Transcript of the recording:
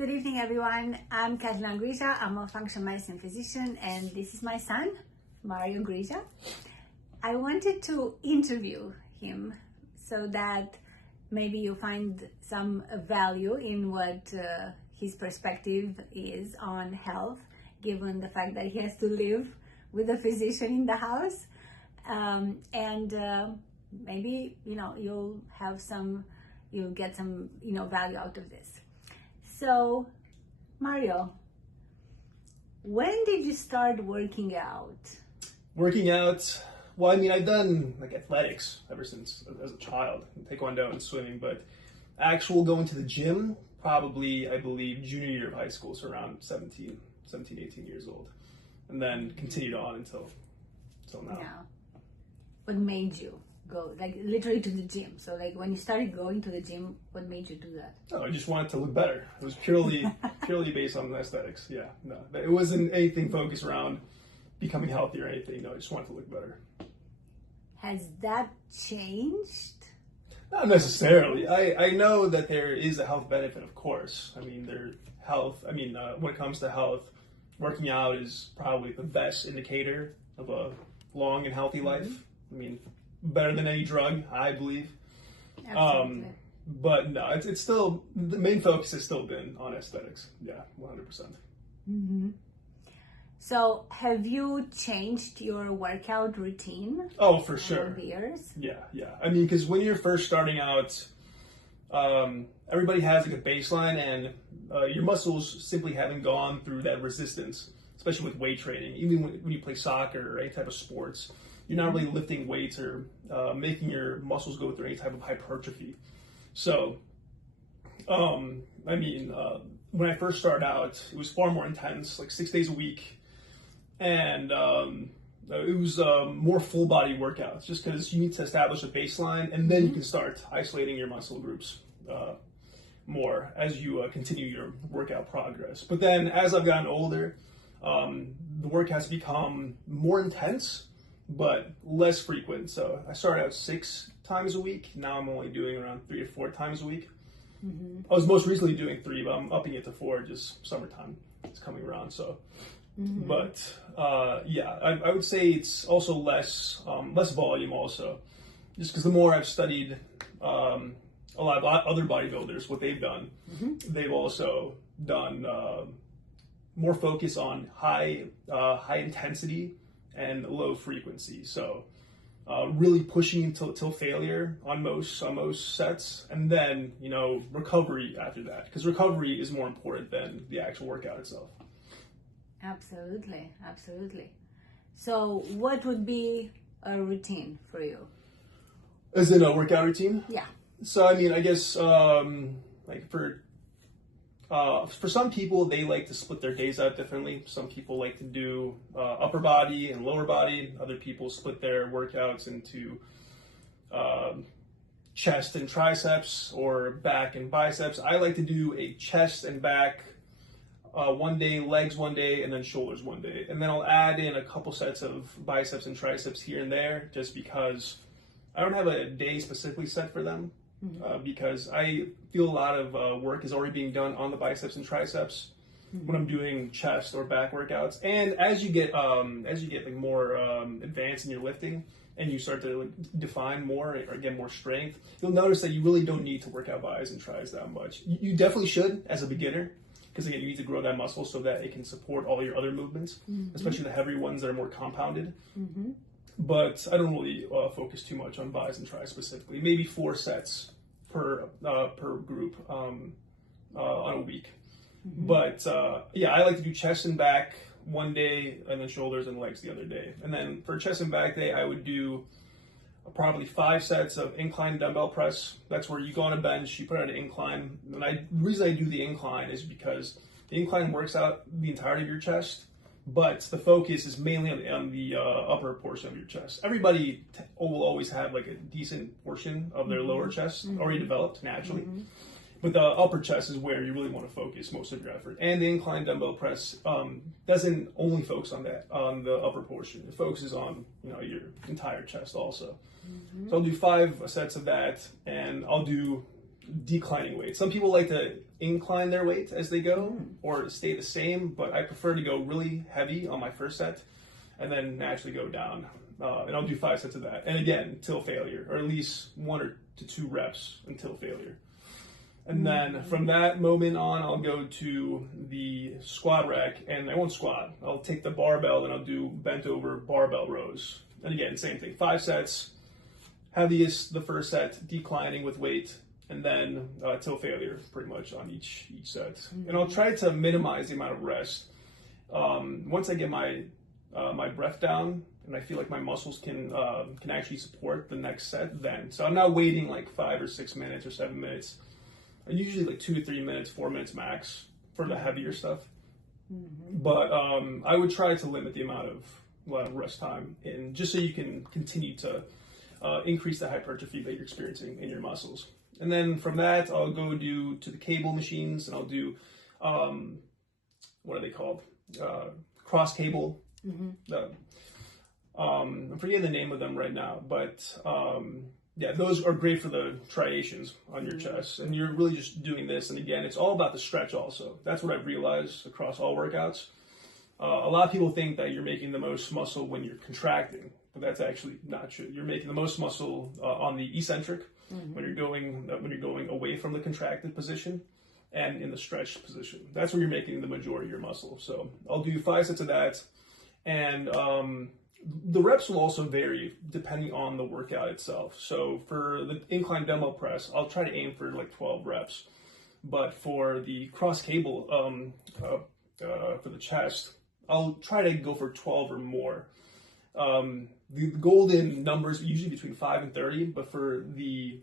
Good evening, everyone. I'm Catalina Grija. I'm a functional medicine physician, and this is my son, Mario Grija. I wanted to interview him so that maybe you find some value in what his perspective is on health, given the fact that he has to live with a physician in the house. Maybe, you'll get some, value out of this. So, Mario, when did you start working out? Working out, well, I've done like athletics ever since as a child, taekwondo and swimming, but actual going to the gym, probably, I believe, junior year of high school, so around 17, 18 years old. And then continued on until now. Yeah. What made you go, like, literally to the gym? So, like, when you started going to the gym, what made you do that? Oh, I just wanted to look better. It was purely based on aesthetics. Yeah, no, it wasn't anything focused around becoming healthy or anything. No, I just wanted to look better. Has that changed? Not necessarily. I know that there is a health benefit, of course. When it comes to health, working out is probably the best indicator of a long and healthy life. Better than any drug, I believe. Absolutely. But no, it's still, the main focus has still been on aesthetics. Yeah, 100%. Mm-hmm. So, have you changed your workout routine? Oh, for sure. Over the years? Yeah. Because when you're first starting out, everybody has like a baseline, and your muscles simply haven't gone through that resistance, especially with weight training. Even when you play soccer or any type of sports, you're not really lifting weights or making your muscles go through any type of hypertrophy. So, when I first started out, it was far more intense, like 6 days a week. And it was more full body workouts, just because you need to establish a baseline, and then you can start isolating your muscle groups more as you continue your workout progress. But then as I've gotten older, the work has become more intense, but less frequent. So I started out 6 times a week. Now I'm only doing around 3 to 4 times a week. Mm-hmm. I was most recently doing 3, but I'm upping it to 4, just summertime is coming around. So, but I would say it's also less volume also, just because the more I've studied a lot of other bodybuilders, what they've done, they've also done more focus on high intensity and low frequency. So really pushing until failure on most sets, and then recovery after that, because recovery is more important than the actual workout itself. Absolutely. So what would be a routine for you? As in a workout routine? Yeah. So I guess for some people, they like to split their days out differently. Some people like to do upper body and lower body. Other people split their workouts into chest and triceps, or back and biceps. I like to do a chest and back one day, legs one day, and then shoulders one day. And then I'll add in a couple sets of biceps and triceps here and there, just because I don't have a day specifically set for them. Because I feel a lot of work is already being done on the biceps and triceps when I'm doing chest or back workouts. And as you get like more advanced in your lifting, and you start to define more or get more strength, you'll notice that you really don't need to work out bis and tris that much. You definitely should as a beginner, because again, you need to grow that muscle so that it can support all your other movements, especially the heavier ones that are more compounded. But I don't really focus too much on bis and tris specifically. Maybe 4 sets per group on a week. But I like to do chest and back one day, and then shoulders and legs the other day. And then for chest and back day, I would do probably 5 sets of incline dumbbell press. That's where you go on a bench, you put on an incline. And the reason I do the incline is because the incline works out the entirety of your chest, but the focus is mainly on the upper portion of your chest. Everybody will always have like a decent portion of their lower chest already developed naturally. But the upper chest is where you really want to focus most of your effort. And the incline dumbbell press doesn't only focus on that, on the upper portion. It focuses on your entire chest also. So I'll do 5 sets of that, and I'll do declining weight. Some people like to incline their weight as they go or stay the same, but I prefer to go really heavy on my first set and then naturally go down. And I'll do 5 sets of that. And again, until failure, or at least 1 to 2 reps until failure. And then from that moment on, I'll go to the squat rack, and I won't squat. I'll take the barbell and I'll do bent over barbell rows. And again, same thing, 5 sets, heaviest the first set, declining with weight, and then till failure pretty much on each set. And I'll try to minimize the amount of rest. Once I get my breath down and I feel like my muscles can actually support the next set then. So I'm not waiting like 5 or 6 minutes or 7 minutes. Usually like 2 or 3 minutes, 4 minutes max for the heavier stuff. But I would try to limit the amount of rest time, and just so you can continue to increase the hypertrophy that you're experiencing in your muscles. And then from that, I'll go to the cable machines, and I'll do, what are they called? Cross cable. I'm forgetting the name of them right now, but yeah, those are great for the striations on your chest. And you're really just doing this. And again, it's all about the stretch also. That's what I've realized across all workouts. A lot of people think that you're making the most muscle when you're contracting, but that's actually not true. You're making the most muscle on the eccentric when you're going away from the contracted position and in the stretched position. That's where you're making the majority of your muscle. So I'll do 5 sets of that. And the reps will also vary depending on the workout itself. So for the incline dumbbell press, I'll try to aim for like 12 reps. But for the cross cable for the chest, I'll try to go for 12 or more. The golden numbers are usually between 5 and 30, but for the